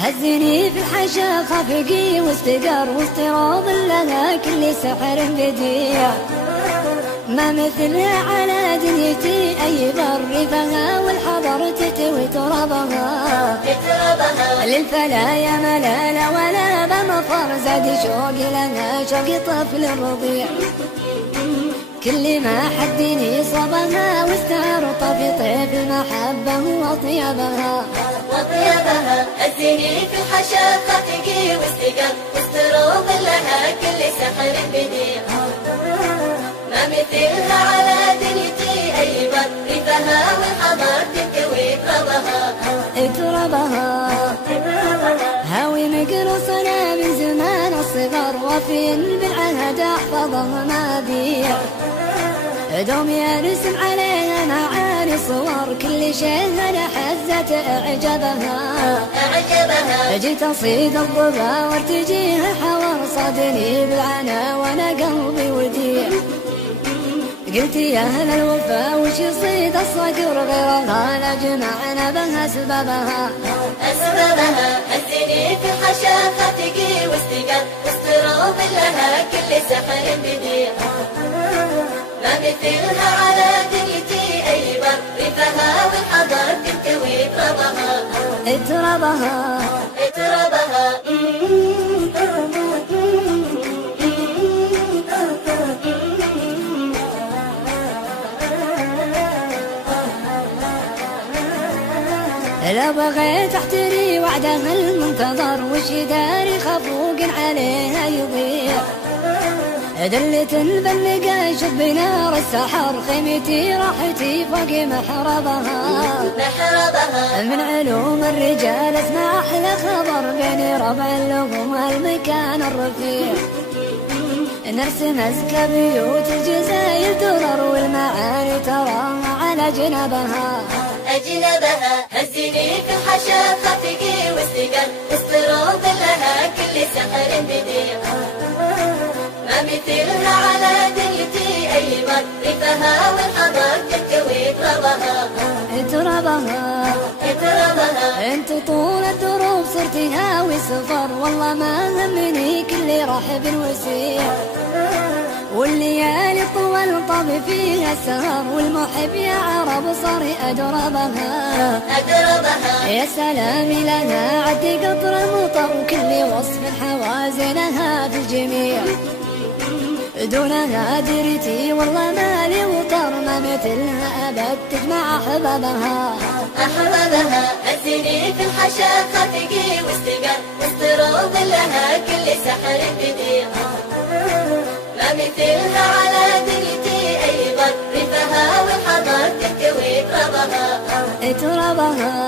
هزني في الحشا خفقي واستقر واستراض لها كل سحر بديع، ما مثلها على دنيتي أي بر فيها والحضر تتوي ترابها للفلا يا ملالة ولا بمفر زاد شوقي لها شوقي طفل رضيع، كل ما حدني صبها واسترط في طيف المحبة وطيبها هزني في الحشا خفقي واستقر واستروض لها كل سحر بديع، ما مثلها على دنيتي أي بر فيها والحضر تنكوي ترابها هاوي مقرصنا من زمان الصغر وفي بالعهد احفظها ما بيع، دوم يرسم عليها معاني صور كل شيء انا حزت اعجبها جيت اصيد الضبا وارتجيها حور صادني بالعنا وانا قلبي وديع، قلت يا اهل الوفا وش يصيد الصقر غيرها لجمعنا بها اسبابها هزني في الحشا خفقي واستقر واستروض لها كل سحر بديع، ما مثلها على دنيتي أي بر فيها والحضر تنكوي ترابها لو بغيت احتري وعدها المنتظر وش داري خفوق عليها يضيع، دلت البلقة شب بنار السحر خيمتي راحتي فوق محربها من علوم الرجال اسمع احلى خبر بين ربع اللغم والمكان الرفيع، نرسم ازكى بيوت الجزاير درر والمعاني تراها على جنبها هزني في الحشا خفقي واستقر واستروض لها كل سحر بديع، ما مثلها على دنيتي أي بر فيها والحضر تنكوي ترابها انت طول الدروب صرت هاوي سفر والله ما همني كل رحب وسيع، والليالي طول طب فيها السهر والمحب يا عرب صار أدربها يا سلام لها عد قطر مطر وكل وصف حوازنها في الجميع، دونها درتي والله ما لي وطر ما مثلها أبد تجمع أحبابها هزني في الحشا خفقي واستقر واستروض لها كل سحر بديع، ما مثلها على دنيتي أي بر فيها والحضر تنكوي ترابها